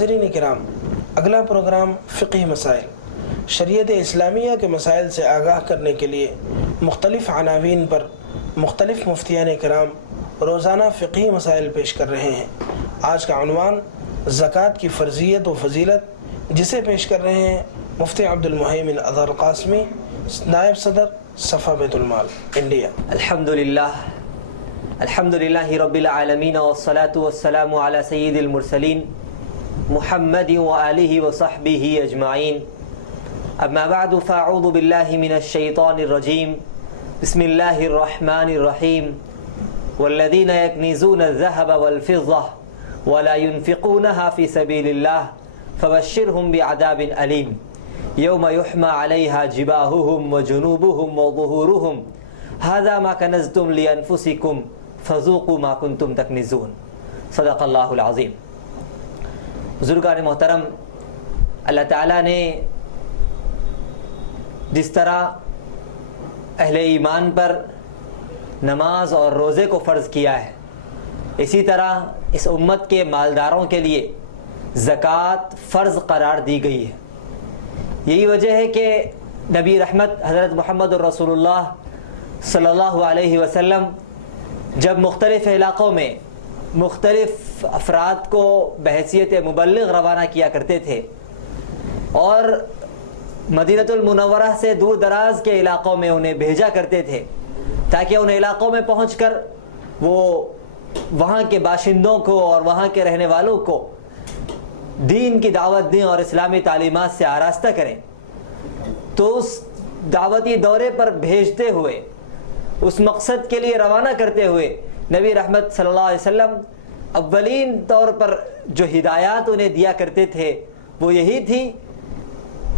ناظرین کرام، اگلا پروگرام فقہی مسائل شریعت اسلامیہ کے مسائل سے آگاہ کرنے کے لیے مختلف عناوین پر مختلف مفتیان کرام روزانہ فقہی مسائل پیش کر رہے ہیں۔ آج کا عنوان زکوٰۃ کی فرضیت و فضیلت، جسے پیش کر رہے ہیں مفتی عبد المہیمن اظہر قاسمی، نائب صدر صفا بیت المال انڈیا۔ الحمدللہ رب العالمین والصلاة والسلام علی سید المرسلین محمد وآلہ وصحبہ اجمعین، اما بعد فاعوذ باللہ من الشیطان الرجیم، بسم اللہ الرحمن الرحیم، والذین یکنزون الذہب والفضہ ولا ينفقونها فی سبیل اللہ فبشرهم بعذاب علیم یوم یحمى علیہا جباہہم وجنوبہم وظہورہم ھذا ما کنزتم لانفسکم فذوقوا ما کنتم تکنزون۔ صدق اللہ العظیم۔ بزرگان محترم، اللہ تعالیٰ نے جس طرح اہل ایمان پر نماز اور روزے کو فرض کیا ہے، اسی طرح اس امت کے مالداروں کے لیے زکوٰۃ فرض قرار دی گئی ہے۔ یہی وجہ ہے کہ نبی رحمت حضرت محمد الرسول اللہ صلی اللہ علیہ وسلم جب مختلف علاقوں میں مختلف افراد کو بحیثیت مبلغ روانہ کیا کرتے تھے اور مدینہ المنورہ سے دور دراز کے علاقوں میں انہیں بھیجا کرتے تھے تاکہ ان علاقوں میں پہنچ کر وہ وہاں کے باشندوں کو اور وہاں کے رہنے والوں کو دین کی دعوت دیں اور اسلامی تعلیمات سے آراستہ کریں، تو اس دعوتی دورے پر بھیجتے ہوئے، اس مقصد کے لیے روانہ کرتے ہوئے نبی رحمت صلی اللہ علیہ وسلم اولین طور پر جو ہدایات انہیں دیا کرتے تھے وہ یہی تھی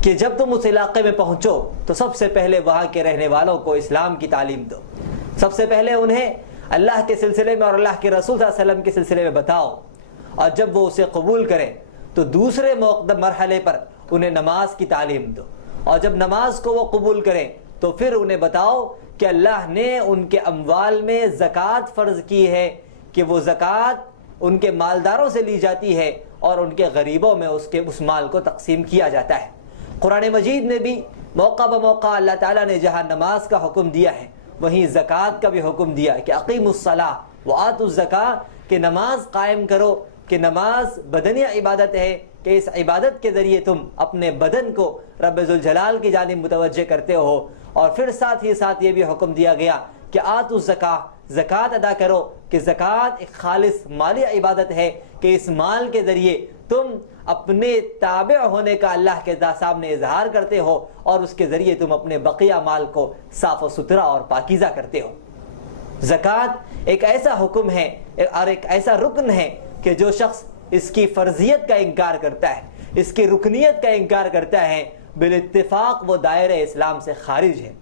کہ جب تم اس علاقے میں پہنچو تو سب سے پہلے وہاں کے رہنے والوں کو اسلام کی تعلیم دو، سب سے پہلے انہیں اللہ کے سلسلے میں اور اللہ کے رسول صلی اللہ علیہ وسلم کے سلسلے میں بتاؤ، اور جب وہ اسے قبول کریں تو دوسرے مرحلے پر انہیں نماز کی تعلیم دو، اور جب نماز کو وہ قبول کریں تو پھر انہیں بتاؤ کہ اللہ نے ان کے اموال میں زکوٰۃ فرض کی ہے کہ وہ زکوٰۃ ان کے مالداروں سے لی جاتی ہے اور ان کے غریبوں میں اس مال کو تقسیم کیا جاتا ہے۔ قرآن مجید میں بھی موقع بموقع اللہ تعالیٰ نے جہاں نماز کا حکم دیا ہے وہیں زکوٰۃ کا بھی حکم دیا ہے کہ اقیموا الصلاۃ وآتوا الزکاۃ، کہ نماز قائم کرو، کہ نماز بدنی عبادت ہے کہ اس عبادت کے ذریعے تم اپنے بدن کو رب ذوالجلال کی جانب متوجہ کرتے ہو، اور پھر ساتھ ہی ساتھ یہ بھی حکم دیا گیا کہ آتوا الزکاۃ، زکوٰۃ ادا کرو، کہ زکوٰۃ ایک خالص مالی عبادت ہے کہ اس مال کے ذریعے تم اپنے تابع ہونے کا اللہ کے سامنے اظہار کرتے ہو اور اس کے ذریعے تم اپنے بقیہ مال کو صاف و ستھرا اور پاکیزہ کرتے ہو۔ زکوٰۃ ایک ایسا حکم ہے اور ایک ایسا رکن ہے کہ جو شخص اس کی فرضیت کا انکار کرتا ہے، اس کی رکنیت کا انکار کرتا ہے، بالاتفاق وہ دائرہ اسلام سے خارج ہے۔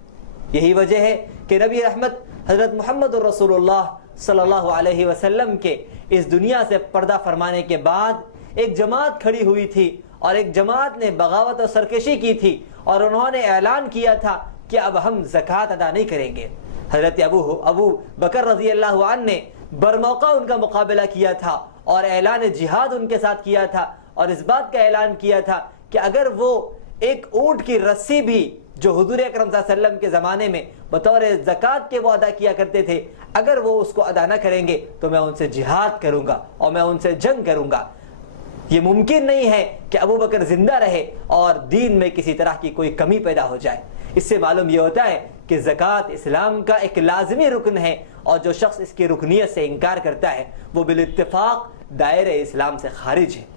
یہی وجہ ہے کہ نبی رحمت حضرت محمد الرسول اللہ صلی اللہ علیہ وسلم کے اس دنیا سے پردہ فرمانے کے بعد ایک جماعت کھڑی ہوئی تھی، اور ایک جماعت نے بغاوت اور سرکشی کی تھی، اور انہوں نے اعلان کیا تھا کہ اب ہم زکوٰۃ ادا نہیں کریں گے۔ حضرت ابو بکر رضی اللہ عنہ نے برموقع ان کا مقابلہ کیا تھا اور اعلان جہاد ان کے ساتھ کیا تھا، اور اس بات کا اعلان کیا تھا کہ اگر وہ ایک اونٹ کی رسی بھی جو حضور اکرم صلی اللہ علیہ وسلم کے زمانے میں بطور زکوٰۃ کے وہ ادا کیا کرتے تھے، اگر وہ اس کو ادا نہ کریں گے تو میں ان سے جہاد کروں گا اور میں ان سے جنگ کروں گا۔ یہ ممکن نہیں ہے کہ ابو بکر زندہ رہے اور دین میں کسی طرح کی کوئی کمی پیدا ہو جائے۔ اس سے معلوم یہ ہوتا ہے کہ زکوٰۃ اسلام کا ایک لازمی رکن ہے، اور جو شخص اس کی رکنیت سے انکار کرتا ہے وہ بالاتفاق دائرہ اسلام سے خارج ہے۔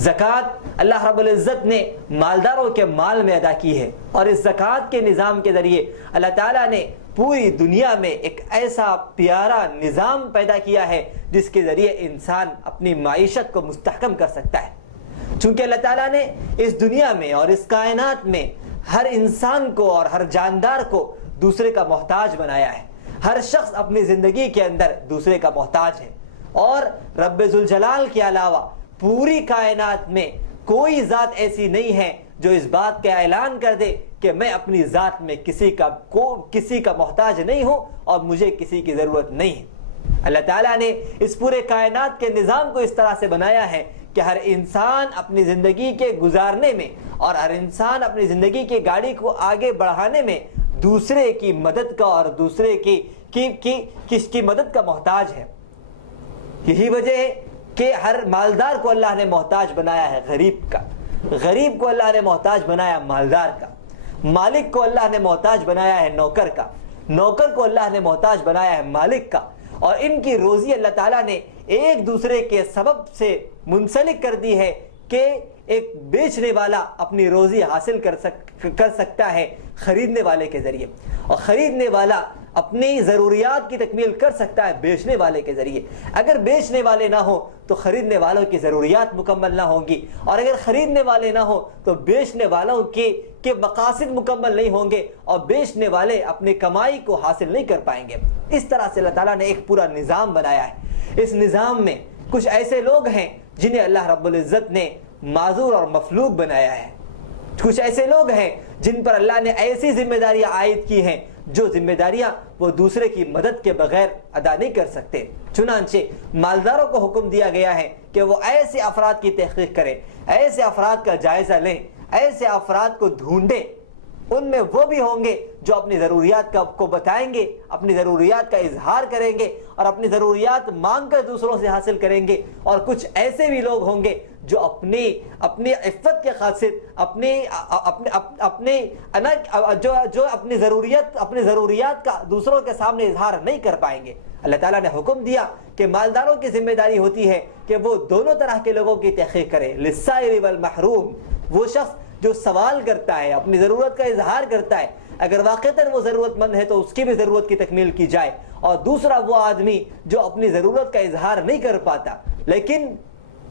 زکوٰۃ اللہ رب العزت نے مالداروں کے مال میں ادا کی ہے، اور اس زکوٰۃ کے نظام کے ذریعے اللہ تعالیٰ نے پوری دنیا میں ایک ایسا پیارا نظام پیدا کیا ہے جس کے ذریعے انسان اپنی معیشت کو مستحکم کر سکتا ہے۔ چونکہ اللہ تعالیٰ نے اس دنیا میں اور اس کائنات میں ہر انسان کو اور ہر جاندار کو دوسرے کا محتاج بنایا ہے، ہر شخص اپنی زندگی کے اندر دوسرے کا محتاج ہے، اور رب ذوالجلال کے علاوہ پوری کائنات میں کوئی ذات ایسی نہیں ہے جو اس بات کا اعلان کر دے کہ میں اپنی ذات میں کسی کا محتاج نہیں ہوں اور مجھے کسی کی ضرورت نہیں ہے۔ اللہ تعالیٰ نے اس پورے کائنات کے نظام کو اس طرح سے بنایا ہے کہ ہر انسان اپنی زندگی کے گزارنے میں اور ہر انسان اپنی زندگی کی گاڑی کو آگے بڑھانے میں دوسرے کی مدد کا اور دوسرے کی مدد کا محتاج ہے. یہی وجہ ہے کہ ہر مالدار کو اللہ نے محتاج بنایا ہے غریب کا، غریب کو اللہ نے محتاج بنایا مالدار کا، مالک کو اللہ نے محتاج بنایا ہے نوکر کا، نوکر کو اللہ نے محتاج بنایا ہے مالک کا. اور ان کی روزی اللہ تعالیٰ نے ایک دوسرے کے سبب سے منسلک کر دی ہے کہ ایک بیچنے والا اپنی روزی حاصل کر سکتا ہے خریدنے والے کے ذریعے، اور خریدنے والا اپنی ضروریات کی تکمیل کر سکتا ہے بیچنے والے کے ذریعے. اگر بیچنے والے نہ ہو تو خریدنے والوں کی ضروریات مکمل نہ ہوں گی، اور اگر خریدنے والے نہ ہو تو بیچنے والوں کے مقاصد مکمل نہیں ہوں گے، اور بیچنے والے اپنی کمائی کو حاصل نہیں کر پائیں گے. اس طرح سے اللہ تعالیٰ نے ایک پورا نظام بنایا ہے. اس نظام میں کچھ ایسے لوگ ہیں جنہیں اللہ رب العزت نے معذور اور مفلوج بنایا ہے. کچھ ایسے لوگ ہیں جن پر اللہ نے ایسی ذمہ داریاں عائد کی ہیں جو ذمہ داریاں وہ دوسرے کی مدد کے بغیر ادا نہیں کر سکتے. چنانچہ مالداروں کو حکم دیا گیا ہے کہ وہ ایسے افراد کی تحقیق کریں، ایسے افراد کا جائزہ لیں، ایسے افراد کو ڈھونڈیں. ان میں وہ بھی ہوں گے جو اپنی ضروریات کو بتائیں گے، اپنی ضروریات کا اظہار کریں گے اور اپنی ضروریات مانگ کر دوسروں سے حاصل کریں گے. اور کچھ ایسے بھی لوگ ہوں گے جو اپنی عفت کے خاطر جو اپنی ضروریات کا دوسروں کے سامنے اظہار نہیں کر پائیں گے. اللہ تعالیٰ نے حکم دیا کہ مالداروں کی ذمہ داری ہوتی ہے کہ وہ دونوں طرح کے لوگوں کی تحقیق کرے. للسائل والمحروم، وہ شخص جو سوال کرتا ہے، اپنی ضرورت کا اظہار کرتا ہے، اگر واقعتاً وہ ضرورت مند ہے تو اس کی بھی ضرورت کی تکمیل کی جائے. اور دوسرا وہ آدمی جو اپنی ضرورت کا اظہار نہیں کر پاتا لیکن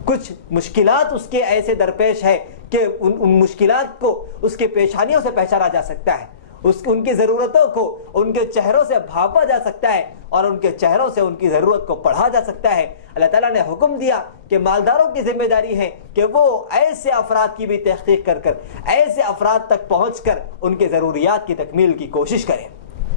کچھ مشکلات اس کے ایسے درپیش ہے کہ ان مشکلات کو اس کے پیشانیوں سے پہچانا جا سکتا ہے، ان کی ضرورتوں کو ان کے چہروں سے بھاپا جا سکتا ہے اور ان کے چہروں سے ان کی ضرورت کو پڑھا جا سکتا ہے. اللہ تعالیٰ نے حکم دیا کہ مالداروں کی ذمہ داری ہے کہ وہ ایسے افراد کی بھی تحقیق کر ایسے افراد تک پہنچ کر ان کے ضروریات کی تکمیل کی کوشش کریں.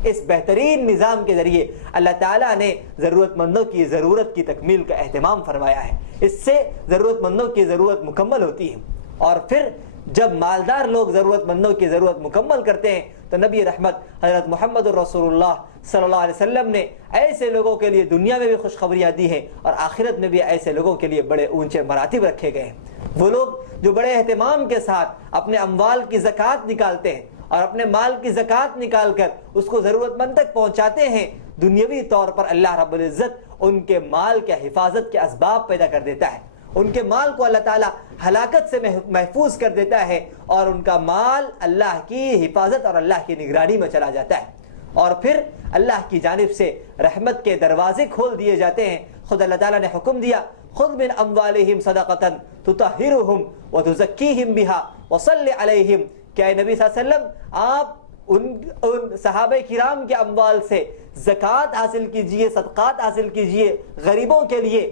اس بہترین نظام کے ذریعے اللہ تعالیٰ نے ضرورت مندوں کی ضرورت کی تکمیل کا اہتمام فرمایا ہے. اس سے ضرورت مندوں کی ضرورت مکمل ہوتی ہے. اور پھر جب مالدار لوگ ضرورت مندوں کی ضرورت مکمل کرتے ہیں تو نبی رحمت حضرت محمد رسول اللہ صلی اللہ علیہ وسلم نے ایسے لوگوں کے لیے دنیا میں بھی خوشخبریاں دی ہیں اور آخرت میں بھی ایسے لوگوں کے لیے بڑے اونچے مراتب رکھے گئے ہیں. وہ لوگ جو بڑے اہتمام کے ساتھ اپنے اموال کی زکوٰۃ نکالتے ہیں اور اپنے مال کی زکوٰۃ نکال کر اس کو ضرورت مند تک پہنچاتے ہیں، دنیاوی طور پر اللہ رب العزت ان کے مال کے حفاظت کے اسباب پیدا کر دیتا ہے. ان کے مال کو اللہ تعالیٰ ہلاکت سے محفوظ کر دیتا ہے اور ان کا مال اللہ کی حفاظت اور اللہ کی نگرانی میں چلا جاتا ہے. اور پھر اللہ کی جانب سے رحمت کے دروازے کھول دیے جاتے ہیں. خود اللہ تعالیٰ نے حکم دیا، خذ من اموالہم صدقۃ تطہرہم وتزکیہم بہا وصلی علیہم، کہ اے نبی صلی اللہ علیہ وسلم آپ ان صحابہ کرام کے اموال سے زکوٰۃ حاصل کیجئے، صدقات حاصل کیجئے غریبوں کے لیے.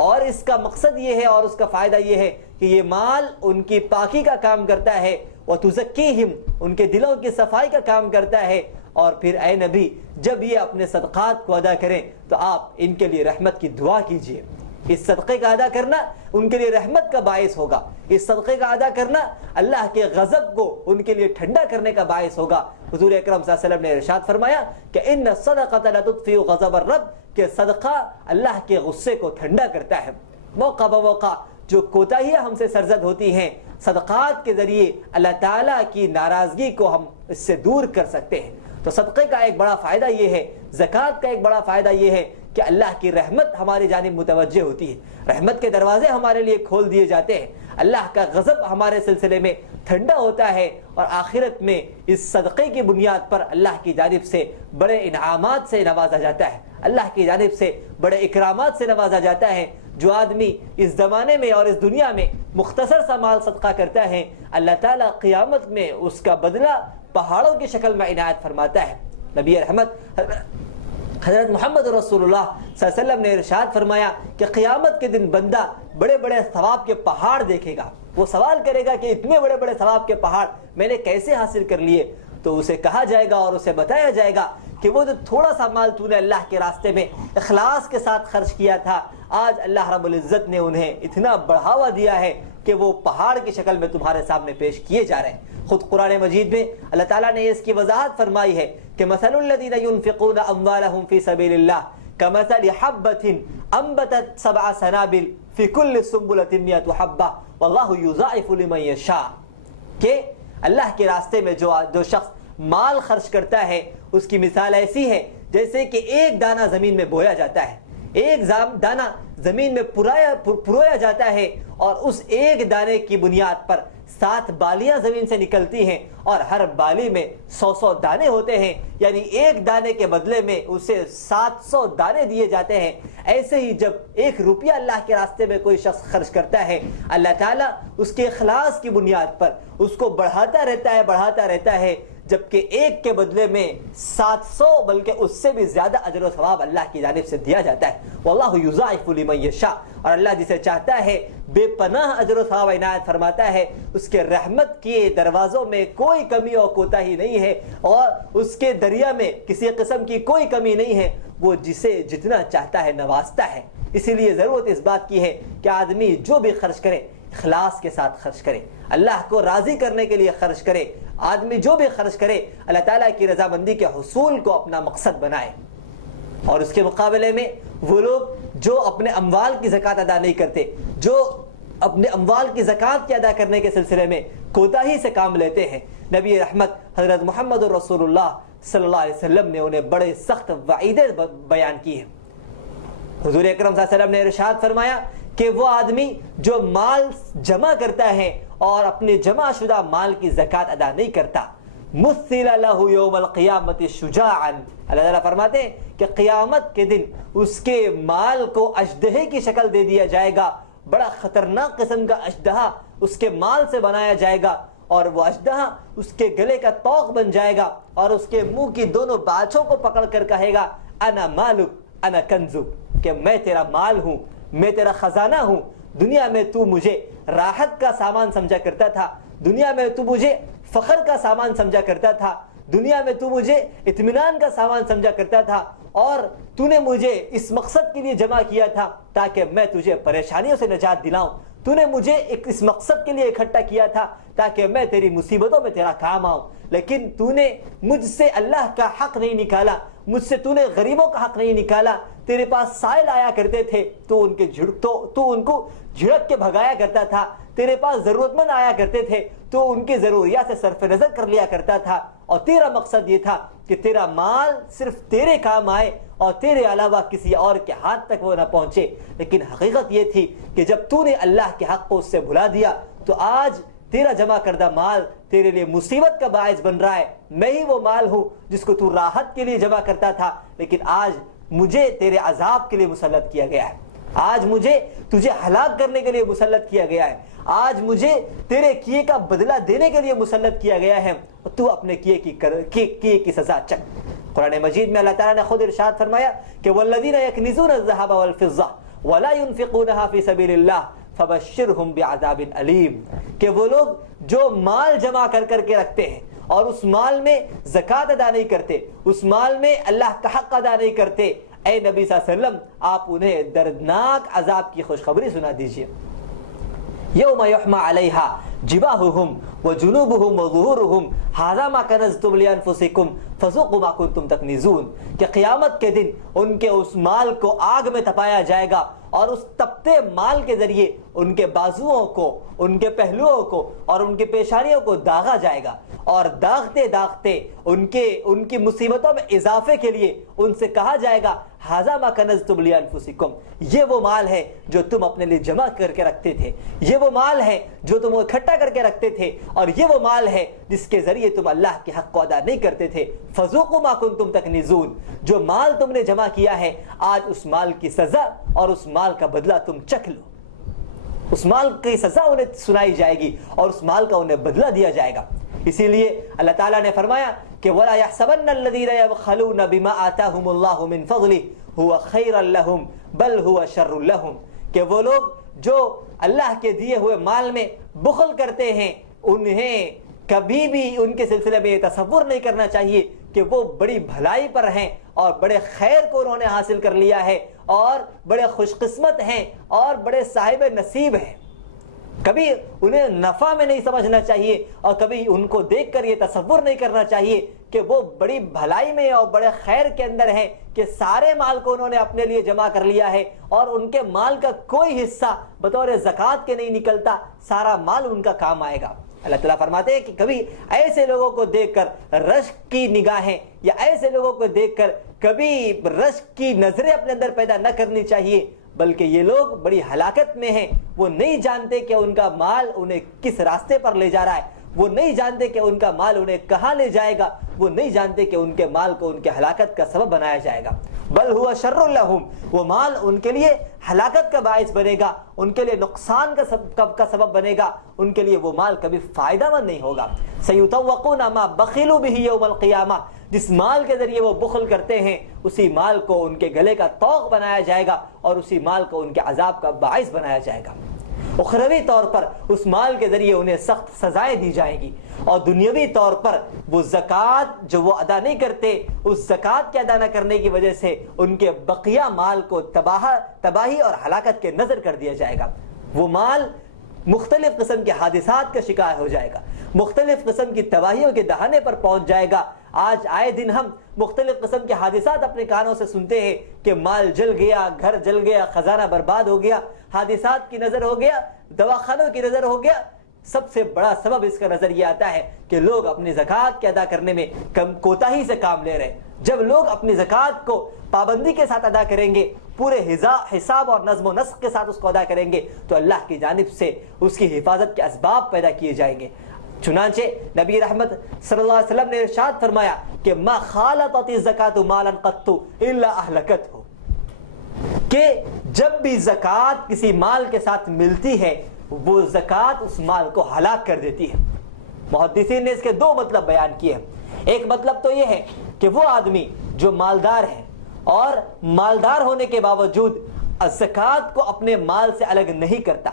اور اس کا مقصد یہ ہے اور اس کا فائدہ یہ ہے کہ یہ مال ان کی پاکی کا کام کرتا ہے، وتزکیہم، ان کے دلوں کی صفائی کا کام کرتا ہے. اور پھر اے نبی جب یہ اپنے صدقات کو ادا کریں تو آپ ان کے لیے رحمت کی دعا کیجئے. اس صدقے کا ادا کرنا ان کے لیے رحمت کا باعث ہوگا. اس صدقے کا ادا کرنا اللہ کے غضب کو ان کے لیے ٹھنڈا کرنے کا باعث ہوگا. حضور اکرم صلی اللہ علیہ وسلم نے ارشاد فرمایا کہ ان الصدقۃ لتطفئ غضب الرب، کہ صدقہ اللہ کے غصے کو ٹھنڈا کرتا ہے. موقع بموقع جو کوتاہیاں ہم سے سرزد ہوتی ہیں، صدقات کے ذریعے اللہ تعالیٰ کی ناراضگی کو ہم اس سے دور کر سکتے ہیں. تو صدقے کا ایک بڑا فائدہ یہ ہے، زکوٰۃ کا ایک بڑا فائدہ یہ ہے کہ اللہ کی رحمت ہماری جانب متوجہ ہوتی ہے، رحمت کے دروازے ہمارے لیے کھول دیے جاتے ہیں، اللہ کا غضب ہمارے سلسلے میں ٹھنڈا ہوتا ہے، اور آخرت میں اس صدقے کی بنیاد پر اللہ کی جانب سے بڑے انعامات سے نوازا جاتا ہے، اللہ کی جانب سے بڑے اکرامات سے نوازا جاتا ہے. جو آدمی اس زمانے میں اور اس دنیا میں مختصر سا مال صدقہ کرتا ہے، اللہ تعالیٰ قیامت میں اس کا بدلہ پہاڑوں کی شکل میں عنایت فرماتا ہے. نبی رحمت حضرت محمد رسول اللہ صلی اللہ علیہ وسلم نے ارشاد فرمایا کہ قیامت کے دن بندہ بڑے بڑے ثواب کے پہاڑ دیکھے گا. وہ سوال کرے گا کہ اتنے بڑے بڑے ثواب کے پہاڑ میں نے کیسے حاصل کر لیے؟ تو اسے کہا جائے گا اور اسے بتایا جائے گا کہ وہ جو تھوڑا سا مال تو نے اللہ کے راستے میں اخلاص کے ساتھ خرچ کیا تھا، آج اللہ رب العزت نے انہیں اتنا بڑھاوا دیا ہے کہ وہ پہاڑ کی شکل میں تمہارے سامنے پیش کیے جا رہے ہیں۔ خود قرآن مجید میں اللہ تعالیٰ نے اس کی وضاحت فرمائی ہے کہ مثل الذین ينفقون اموالهم فی سبیل اللہ کمثل حبۃ انبتت 7 سنابل فی کل سنبلۃ 100 حبۃ واللہ یضاعف لمن یشاء، کہ اللہ کے راستے میں جو شخص مال خرچ کرتا ہے اس کی مثال ایسی ہے جیسے کہ ایک دانہ زمین میں بویا جاتا ہے، ایک دانہ زمین میں پرویا جاتا ہے، اور اس ایک دانے کی بنیاد پر 7 بالیاں زمین سے نکلتی ہیں، اور ہر بالی میں 100 دانے ہوتے ہیں، یعنی ایک دانے کے بدلے میں اسے 700 دانے دیے جاتے ہیں۔ ایسے ہی جب 1 روپیہ اللہ کے راستے میں کوئی شخص خرچ کرتا ہے، اللہ تعالیٰ اس کے اخلاص کی بنیاد پر اس کو بڑھاتا رہتا ہے، جبکہ ایک کے بدلے میں 700 بلکہ اس سے بھی زیادہ اجر و ثواب اللہ کی جانب سے دیا جاتا ہے۔ واللہ یضاعف لمن یشاء، اور اللہ جسے چاہتا ہے بے پناہ اجر و ثواب عنایت فرماتا ہے۔ اس کے رحمت کے دروازوں میں کوئی کمی اور کوتاہی نہیں ہے، اور اس کے دریا میں کسی قسم کی کوئی کمی نہیں ہے، وہ جسے جتنا چاہتا ہے نوازتا ہے۔ اسی لیے ضرورت اس بات کی ہے کہ آدمی جو بھی خرچ کرے اخلاص کے ساتھ خرچ کرے، اللہ کو راضی کرنے کے لیے خرچ کرے۔ آدمی جو بھی خرچ کرے اللہ تعالیٰ کی رضامندی کے حصول کو اپنا مقصد بنائے۔ اور اس کے مقابلے میں وہ لوگ جو اپنے اموال کی زکوٰۃ ادا نہیں کرتے، جو اپنے اموال کی زکوٰۃ کے ادا کرنے کے سلسلے میں کوتاہی سے کام لیتے ہیں، نبی رحمت حضرت محمد رسول اللہ صلی اللہ علیہ وسلم نے انہیں بڑے سخت وعیدیں بیان کی ہیں۔ حضور اکرم صلی اللہ علیہ وسلم نے ارشاد فرمایا کہ وہ آدمی جو مال جمع کرتا ہے اور اپنے جمع شدہ مال کی زکوٰۃ ادا نہیں کرتا، مثل لہ یوم القیامت شجاعا، اللہ تعالیٰ فرماتے ہیں کہ قیامت کے دن اس کے مال کو اژدہے کی شکل دے دیا جائے گا، بڑا خطرناک قسم کا اژدہا اس کے مال سے بنایا جائے گا، اور وہ اژدہا اس کے گلے کا طوق بن جائے گا، اور اس کے منہ کی دونوں باچھوں کو پکڑ کر کہے گا انا مالک انا کنزک، کہ میں تیرا مال ہوں، میں تیرا خزانہ ہوں۔ دنیا میں تو مجھے راحت کا سامان سمجھا کرتا تھا، دنیا میں تو مجھے فخر کا سامان سمجھا کرتا تھا، دنیا میں تو مجھے اطمینان کا سامان سمجھا کرتا تھا، اور تو نے مجھے اس مقصد کے لیے جمع کیا تھا تاکہ میں تجھے پریشانیوں سے نجات دلاؤں، تو نے مجھے اس مقصد کے لیے اکٹھا کیا تھا تاکہ میں تیری مصیبتوں میں تیرا کام آؤں، لیکن تو نے مجھ سے اللہ کا حق نہیں نکالا، مجھ سے تو نے غریبوں کا حق نہیں نکالا۔ تیرے پاس سائل آیا کرتے تھے تو ان کو جھڑک کے بھگایا کرتا تھا، تیرے پاس ضرورت مند آیا کرتے تھے تو ان کی ضروریات سے صرف نظر کر لیا کرتا تھا، اور تیرا مقصد یہ تھا کہ تیرا مال صرف تیرے کام آئے اور تیرے علاوہ کسی اور کے ہاتھ تک وہ نہ پہنچے۔ لیکن حقیقت یہ تھی کہ جب تو نے اللہ کے حق کو اس سے بھلا دیا تو آج تیرا جمع کردہ مال تیرے لیے مصیبت کا باعث بن رہا ہے۔ میں ہی وہ مال ہوں جس کو تو راحت کے لیے جمع کرتا تھا، لیکن آج مجھے تیرے عذاب کے لیے مسلط کیا گیا ہے، آج مجھے تجھے ہلاک کرنے کے لیے مسلط کیا گیا ہے، آج مجھے تیرے کیے کا بدلہ دینے کے لیے مسلط کیا گیا ہے، اور تو اپنے کیے کی سزا چک۔ قرآن مجید میں اللہ تعالیٰ نے خود ارشاد فرمایا کہ والذین یکنزون الذهب والفضة ولا ينفقونها في سبيل الله فبشرهم بعذاب علیم، کہ وہ لوگ جو مال جمع کر کے رکھتے ہیں اور اس مال میں زکوٰۃ ادا نہیں کرتے، اس مال میں اللہ کا حق ادا نہیں کرتے، اے نبی صلی اللہ علیہ وسلم آپ انہیں دردناک عذاب کی خوشخبری سنا دیجیے۔ یوم یحمى علیہا جباہہم وجنوبہم وظہورہم ھذا ما کنزتم لانفسکم فذوقوا ما کنتم تکنزون، کہ قیامت کے دن ان کے اس مال کو آگ میں تپایا جائے گا، اور اس تپتے مال کے ذریعے ان کے بازوؤں کو، ان کے پہلوؤں کو اور ان کے پیشانیوں کو داغا جائے گا، اور داغتے داغتے ان کی مصیبتوں میں اضافے کے لیے ان سے کہا جائے گا ھذا ما کنزتم لانفسکم، یہ وہ مال ہے جو تم اپنے لیے جمع کر کے رکھتے تھے، یہ وہ مال ہے جو تم اکٹھا کر کے رکھتے تھے، اور یہ وہ مال ہے جس کے ذریعے تم اللہ کے حق کو ادا نہیں کرتے تھے۔ فذوقوا ما کنتم تکنزون، جو مال تم نے جمع کیا ہے آج اس مال کی سزا اور اس مال کا بدلہ تم چکھ لو، اس مال کی سزا انہیں سنائی جائے گی اور اس مال کا انہیں بدلہ دیا جائے گا۔ اسی لیے اللہ تعالیٰ نے فرمایا کہ وَلَا يَحْسَبَنَّ الَّذِينَ يَبْخَلُونَ بِمَا آتَاهُمُ اللَّهُ مِنْ فَضْلِهِ هُوَ خَيْرًا لَهُمْ بَلْ هُوَ شَرٌّ لَهُمْ، کہ وہ لوگ جو اللہ کے دیے ہوئے مال میں بخل کرتے ہیں انہیں کبھی بھی ان کے سلسلے میں یہ تصور نہیں کرنا چاہیے کہ وہ بڑی بھلائی پر ہیں اور بڑے خیر کو انہوں نے حاصل کر لیا ہے، اور بڑے خوش قسمت ہیں اور بڑے صاحب نصیب ہیں۔ کبھی انہیں نفع میں نہیں سمجھنا چاہیے اور کبھی ان کو دیکھ کر یہ تصور نہیں کرنا چاہیے کہ وہ بڑی بھلائی میں اور بڑے خیر کے اندر ہیں کہ سارے مال کو انہوں نے اپنے لیے جمع کر لیا ہے اور ان کے مال کا کوئی حصہ بطور زکوٰۃ کے نہیں نکلتا، سارا مال ان کا کام آئے گا۔ اللہ تعالیٰ فرماتے ہیں کہ کبھی ایسے لوگوں کو دیکھ کر رشک کی نگاہیں یا ایسے لوگوں کو دیکھ کر کبھی رشک کی نظریں اپنے اندر پیدا نہ کرنی چاہیے، بلکہ یہ لوگ بڑی ہلاکت میں ہیں۔ وہ نہیں جانتے کہ ان کا مال انہیں کس راستے پر لے جا رہا ہے، وہ نہیں جانتے کہ ان کا مال انہیں کہاں لے جائے گا، وہ نہیں جانتے کہ ان کے مال کو ان کے ہلاکت کا سبب بنایا جائے گا۔ بل ہوا شر لہم، وہ مال ان کے لیے ہلاکت کا باعث بنے گا، ان کے لیے نقصان کا سبب بنے گا، ان کے لیے وہ مال کبھی فائدہ مند نہیں ہوگا۔ سیطوقون ما بخلوا بہ یوم القیامہ، جس مال کے ذریعے وہ بخل کرتے ہیں اسی مال کو ان کے گلے کا طوق بنایا جائے گا اور اسی مال کو ان کے عذاب کا باعث بنایا جائے گا۔ اخروی طور پر اس مال کے ذریعے انہیں سخت سزائیں دی جائیں گی، اور دنیاوی طور پر وہ زکوٰۃ جو وہ ادا نہیں کرتے، اس زکوٰۃ کے ادا نہ کرنے کی وجہ سے ان کے بقیہ مال کو تباہی اور ہلاکت کے نظر کر دیا جائے گا۔ وہ مال مختلف قسم کے حادثات کا شکار ہو جائے گا، مختلف قسم کی تباہیوں کے دہانے پر پہنچ جائے گا۔ آج آئے دن ہم مختلف قسم کے حادثات اپنے کانوں سے سنتے ہیں کہ مال جل گیا، گھر جل گیا، خزانہ برباد ہو گیا، حادثات کی نظر ہو گیا، دواخانوں کی نظر ہو گیا۔ سب سے بڑا سبب اس کا نظر یہ آتا ہے کہ لوگ اپنی زکوٰۃ کے ادا کرنے میں کوتاہی سے کام لے رہے ہیں۔ جب لوگ اپنی زکوٰۃ کو پابندی کے ساتھ ادا کریں گے، پورے حساب اور نظم و نسق کے ساتھ اس کو ادا کریں گے، تو اللہ کی جانب سے اس کی حفاظت کے اسباب پیدا کیے جائیں گے۔ چنانچہ نبی رحمت صلی اللہ علیہ وسلم نے ارشاد فرمایا کہ ما خالطت الزکاۃ مالا قط الا اہلکتہ، کہ جب بھی زکوٰۃ کسی مال کے ساتھ ملتی ہے وہ زکوٰۃ اس مال کو ہلاک کر دیتی ہے۔ محدثین نے اس کے دو مطلب بیان کیے ہیں۔ ایک مطلب تو یہ ہے کہ وہ آدمی جو مالدار ہے اور مالدار ہونے کے باوجود زکوٰۃ کو اپنے مال سے الگ نہیں کرتا،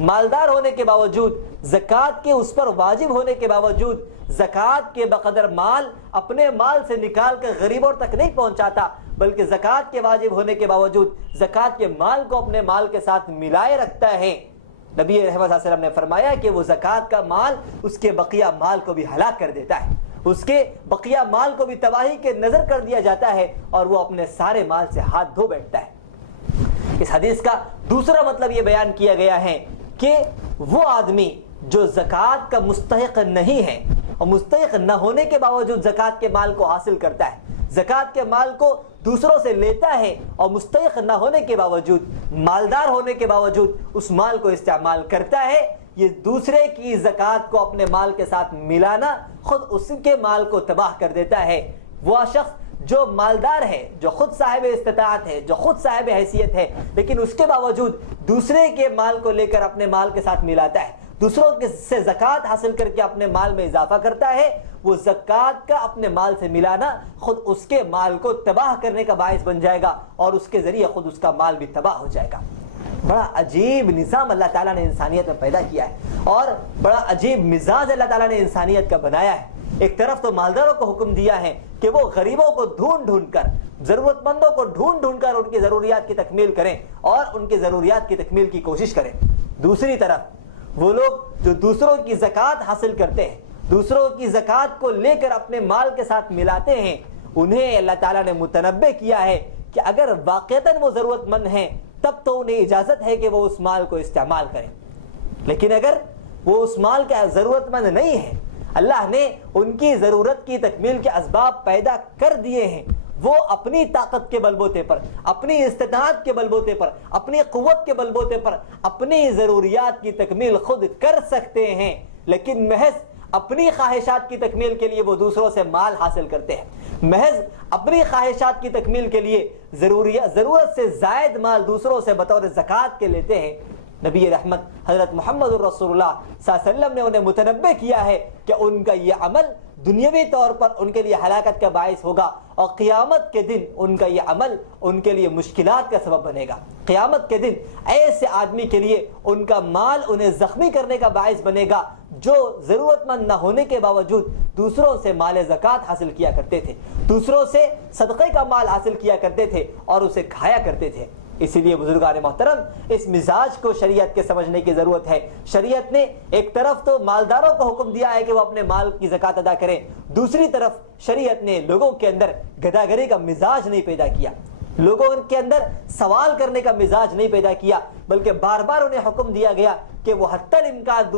مالدار ہونے کے باوجود زکوٰۃ کے اس پر واجب ہونے کے باوجود زکوٰۃ کے بقدر مال اپنے مال سے نکال کر غریبوں تک نہیں پہنچاتا، بلکہ زکوٰۃ کے واجب ہونے کے باوجود زکوٰۃ کے مال کو اپنے مال کے ساتھ ملائے رکھتا ہے۔ نبی رحمت صلی اللہ علیہ وسلم نے فرمایا کہ وہ زکوٰۃ کا مال اس کے بقیہ مال کو بھی ہلاک کر دیتا ہے، اس کے بقیہ مال کو بھی تباہی کے نظر کر دیا جاتا ہے اور وہ اپنے سارے مال سے ہاتھ دھو بیٹھتا ہے۔ اس حدیث کا دوسرا مطلب یہ بیان کیا گیا ہے کہ وہ آدمی جو زکوٰۃ کا مستحق نہیں ہے اور مستحق نہ ہونے کے باوجود زکوٰۃ کے مال کو حاصل کرتا ہے، زکوٰۃ کے مال کو دوسروں سے لیتا ہے اور مستحق نہ ہونے کے باوجود، مالدار ہونے کے باوجود اس مال کو استعمال کرتا ہے، یہ دوسرے کی زکوٰۃ کو اپنے مال کے ساتھ ملانا خود اس کے مال کو تباہ کر دیتا ہے۔ وہ شخص جو مالدار ہے، جو خود صاحب استطاعت ہے، جو خود صاحب حیثیت ہے، لیکن اس کے باوجود دوسرے کے مال کو لے کر اپنے مال کے ساتھ ملاتا ہے، دوسروں سے زکوٰۃ حاصل کر کے اپنے مال میں اضافہ کرتا ہے، وہ زکوٰۃ کا اپنے مال سے ملانا خود اس کے مال کو تباہ کرنے کا باعث بن جائے گا اور اس کے ذریعے خود اس کا مال بھی تباہ ہو جائے گا۔ بڑا عجیب نظام اللہ تعالیٰ نے انسانیت میں پیدا کیا ہے اور بڑا عجیب مزاج اللہ تعالیٰ نے انسانیت کا بنایا ہے۔ ایک طرف تو مالداروں کو حکم دیا ہے کہ وہ غریبوں کو ڈھونڈ ڈھونڈ کر، ضرورت مندوں کو ڈھونڈ ڈھونڈ کر ان کی ضروریات کی تکمیل کریں اور ان کی ضروریات کی تکمیل کی کوشش کریں۔ دوسری طرف وہ لوگ جو دوسروں کی زکوٰۃ حاصل کرتے ہیں، دوسروں کی زکوٰۃ کو لے کر اپنے مال کے ساتھ ملاتے ہیں، انہیں اللہ تعالیٰ نے متنبہ کیا ہے کہ اگر واقعتاً وہ ضرورت مند ہیں تب تو انہیں اجازت ہے کہ وہ اس مال کو استعمال کریں، لیکن اگر وہ اس مال کا ضرورت مند نہیں ہے، اللہ نے ان کی ضرورت کی تکمیل کے اسباب پیدا کر دیے ہیں، وہ اپنی طاقت کے بلبوتے پر، اپنی استطاعت کے بلبوتے پر، اپنی قوت کے بلبوتے پر اپنی ضروریات کی تکمیل خود کر سکتے ہیں، لیکن محض اپنی خواہشات کی تکمیل کے لیے وہ دوسروں سے مال حاصل کرتے ہیں، محض اپنی خواہشات کی تکمیل کے لیے ضرورت سے زائد مال دوسروں سے بطور زکوٰۃ کے لیتے ہیں۔ نبی رحمت حضرت محمد الرسول اللہ صلی اللہ علیہ وسلم نے انہیں متنبہ کیا ہے کہ ان کا یہ عمل دنیاوی طور پر ان کے لیے ہلاکت کا باعث ہوگا، اور قیامت کے دن ان کا یہ عمل ان کے لیے مشکلات کا سبب بنے گا۔ قیامت کے دن ایسے آدمی کے لیے ان کا مال انہیں زخمی کرنے کا باعث بنے گا جو ضرورت مند نہ ہونے کے باوجود دوسروں سے مال زکوٰۃ حاصل کیا کرتے تھے، دوسروں سے صدقے کا مال حاصل کیا کرتے تھے اور اسے کھایا کرتے تھے۔ اسی لیے بزرگان محترم، اس مزاج کو شریعت کے سمجھنے کی ضرورت ہے۔ شریعت نے ایک طرف تو مالداروں کو حکم دیا ہے کہ وہ اپنے مال کی زکوٰۃ ادا کریں، دوسری طرف شریعت نے لوگوں کے اندر گداگری کا مزاج نہیں پیدا کیا، لوگوں کے اندر سوال کرنے کا مزاج نہیں پیدا کیا، بلکہ بار بار انہیں حکم دیا گیا کہ وہ حتی الامکان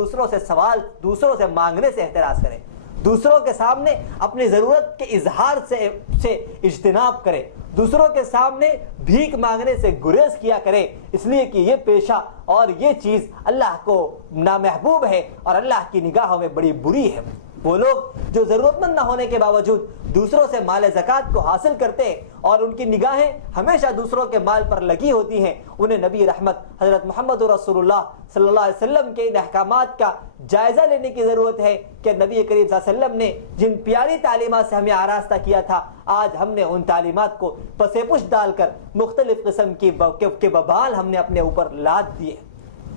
دوسروں سے مانگنے سے احتراز کریں، دوسروں کے سامنے اپنی ضرورت کے اظہار سے اجتناب کرے، دوسروں کے سامنے بھیک مانگنے سے گریز کیا کرے، اس لیے کہ یہ پیشہ اور یہ چیز اللہ کو نامحبوب ہے اور اللہ کی نگاہوں میں بڑی بری ہے۔ وہ لوگ جو ضرورت مند نہ ہونے کے باوجود دوسروں سے مال زکوٰۃ کو حاصل کرتے ہیں اور ان کی نگاہیں ہمیشہ دوسروں کے مال پر لگی ہوتی ہیں، انہیں نبی رحمت حضرت محمد رسول اللہ صلی اللہ علیہ وسلم کے ان احکامات کا جائزہ لینے کی ضرورت ہے کہ نبی کریم صلی اللہ علیہ وسلم نے جن پیاری تعلیمات سے ہمیں آراستہ کیا تھا، آج ہم نے ان تعلیمات کو پس پش ڈال کر مختلف قسم کے وبال ہم نے اپنے اوپر لاد دیے۔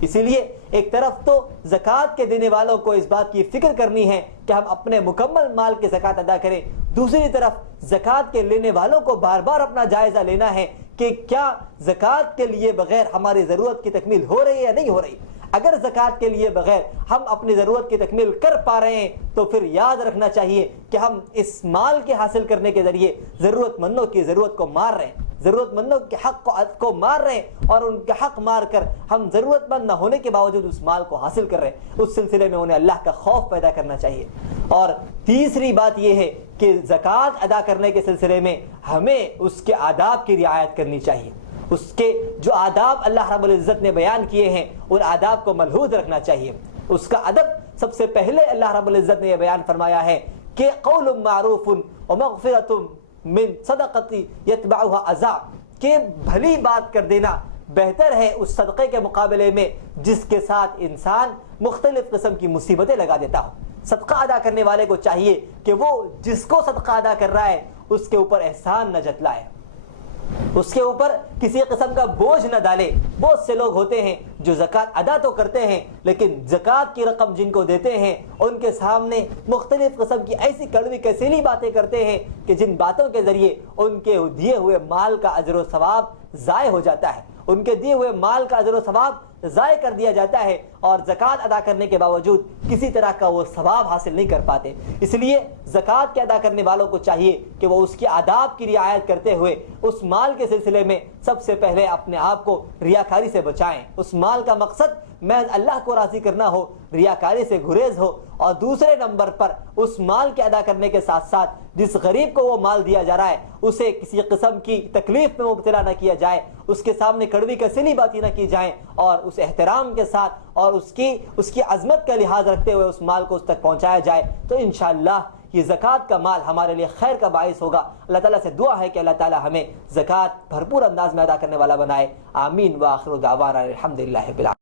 اسی لیے ایک طرف تو زکوٰۃ کے دینے والوں کو اس بات کی فکر کرنی ہے کہ ہم اپنے مکمل مال کی زکوٰۃ ادا کریں، دوسری طرف زکوٰۃ کے لینے والوں کو بار بار اپنا جائزہ لینا ہے کہ کیا زکوٰۃ کے لیے بغیر ہماری ضرورت کی تکمیل ہو رہی ہے یا نہیں ہو رہی۔ اگر زکوٰۃ کے لیے بغیر ہم اپنی ضرورت کی تکمیل کر پا رہے ہیں تو پھر یاد رکھنا چاہیے کہ ہم اس مال کے حاصل کرنے کے ذریعے ضرورت مندوں کی ضرورت کو مار رہے ہیں، ضرورت مندوں کے حق کو مار رہے ہیں، اور ان کے حق مار کر ہم ضرورت مند نہ ہونے کے باوجود اس مال کو حاصل کر رہے ہیں۔ اس سلسلے میں انہیں اللہ کا خوف پیدا کرنا چاہیے۔ اور تیسری بات یہ ہے کہ زکوٰۃ ادا کرنے کے سلسلے میں ہمیں اس کے آداب کی رعایت کرنی چاہیے، اس کے جو آداب اللہ رب العزت نے بیان کیے ہیں ان آداب کو ملحوظ رکھنا چاہیے۔ اس کا ادب سب سے پہلے اللہ رب العزت نے یہ بیان فرمایا ہے کہ قول معروف ومغفرۃ من صدقۃ یتبعها اذی، کہ بھلی بات کر دینا بہتر ہے اس صدقے کے مقابلے میں جس کے ساتھ انسان مختلف قسم کی مصیبتیں لگا دیتا ہو۔ صدقہ ادا کرنے والے کو چاہیے کہ وہ جس کو صدقہ ادا کر رہا ہے اس کے اوپر احسان نہ جتلائے، اس کے اوپر کسی قسم کا بوجھ نہ ڈالے۔ بہت سے لوگ ہوتے ہیں جو زکوٰۃ ادا تو کرتے ہیں لیکن زکوٰۃ کی رقم جن کو دیتے ہیں ان کے سامنے مختلف قسم کی ایسی کڑوی کسیلی باتیں کرتے ہیں کہ جن باتوں کے ذریعے ان کے دیے ہوئے مال کا اجر و ثواب ضائع ہو جاتا ہے، ان کے دیے ہوئے مال کا اجر و ثواب ضائع کر دیا جاتا ہے، اور زکوٰۃ ادا کرنے کے باوجود کسی طرح کا وہ ثواب حاصل نہیں کر پاتے۔ اس لیے زکوٰۃ کے ادا کرنے والوں کو چاہیے کہ وہ اس کے آداب کی رعایت کرتے ہوئے اس مال کے سلسلے میں سب سے پہلے اپنے آپ کو ریاکاری سے بچائیں۔ اس مال کا مقصد محض اللہ کو راضی کرنا ہو، ریاکاری سے گریز ہو، اور دوسرے نمبر پر اس مال کے ادا کرنے کے ساتھ ساتھ جس غریب کو وہ مال دیا جا رہا ہے اسے کسی قسم کی تکلیف میں مبتلا نہ کیا جائے، اس کے سامنے کڑوی کسیلی باتیں نہ کی جائیں، اور اس احترام کے ساتھ اور اس کی عظمت کا لحاظ رکھتے ہوئے اس مال کو اس تک پہنچایا جائے، تو انشاءاللہ یہ زکوٰۃ کا مال ہمارے لیے خیر کا باعث ہوگا۔ اللہ تعالیٰ سے دعا ہے کہ اللہ تعالیٰ ہمیں زکوٰۃ بھرپور انداز میں ادا کرنے والا بنائے۔ آمین وآخر دعوانا الحمدللہ رب العالمین۔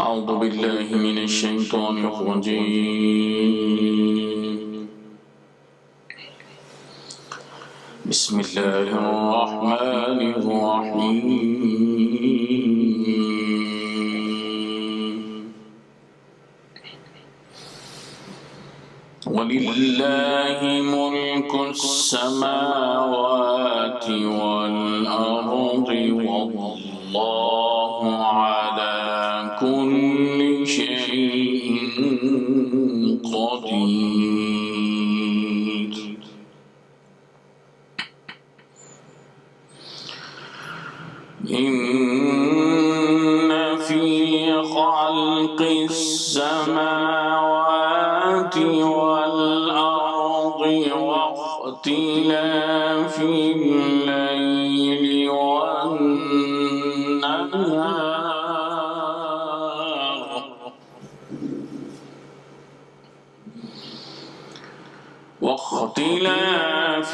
أعوذ بالله من الشيطان الرجيم بسم الله الرحمن الرحيم والأرض والله على كل شيء قدير. إن في خلق السماوات والأرض واختلاف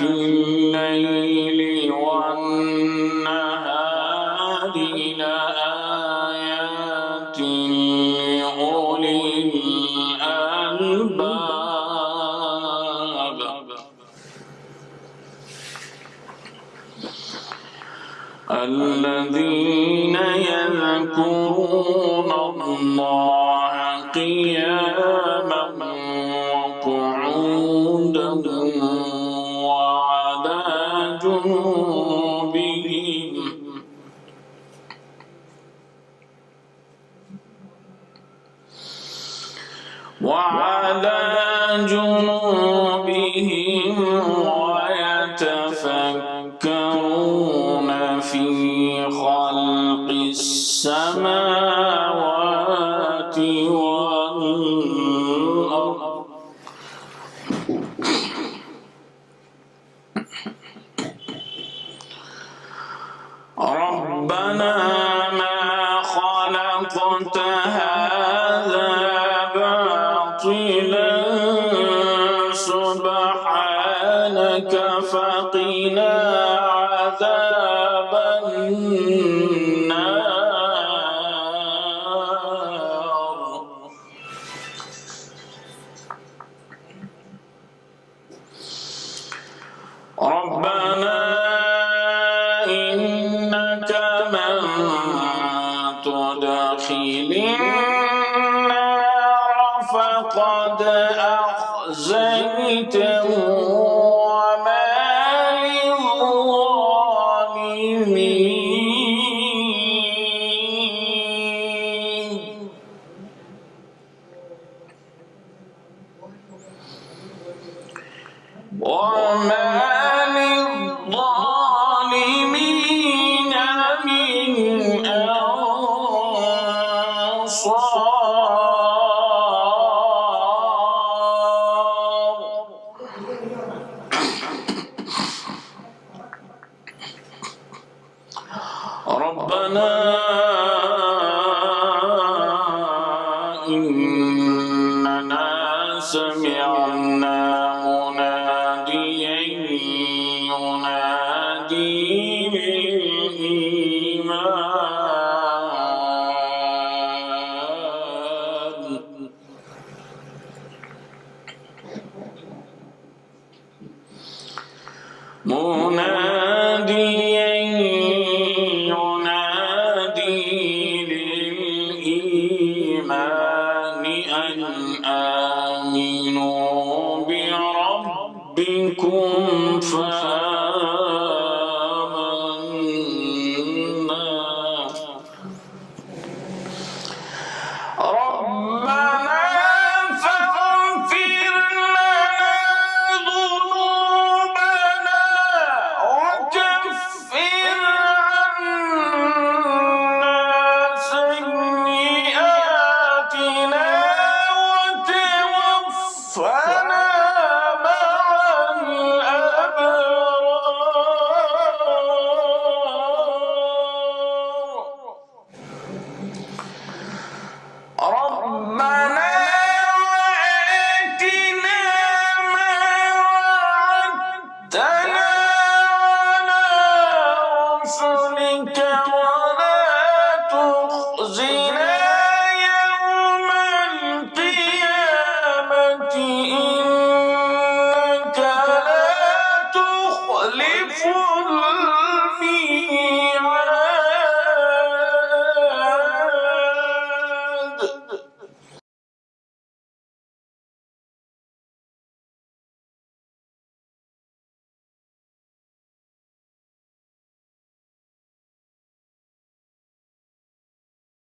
الليل والنهار لآيات لأولي الألباب. الذين يذكرون الله قياما وقعودا وعلى جنوبهم ويتفكرون في خلق السماوات والأرض. ربنا ما خلقت هذا باطلا سبحانك فقنا عذاب النار. ربنا إنك من تدخل النار فقد أخزيته وما للظالمين. للظالمين من أنصار. ربنا إننا سمعنا مناديا ينادي للإيمان أن آمنوا بربكم فآمنا. ربنا فاغفر لنا ذنوبنا وكفر عنا سيئاتنا وتوفنا مع الأبرار. ربنا وآتنا ما وعدتنا على رسلك ولا تخزنا يوم القيامة إنك لا تخلف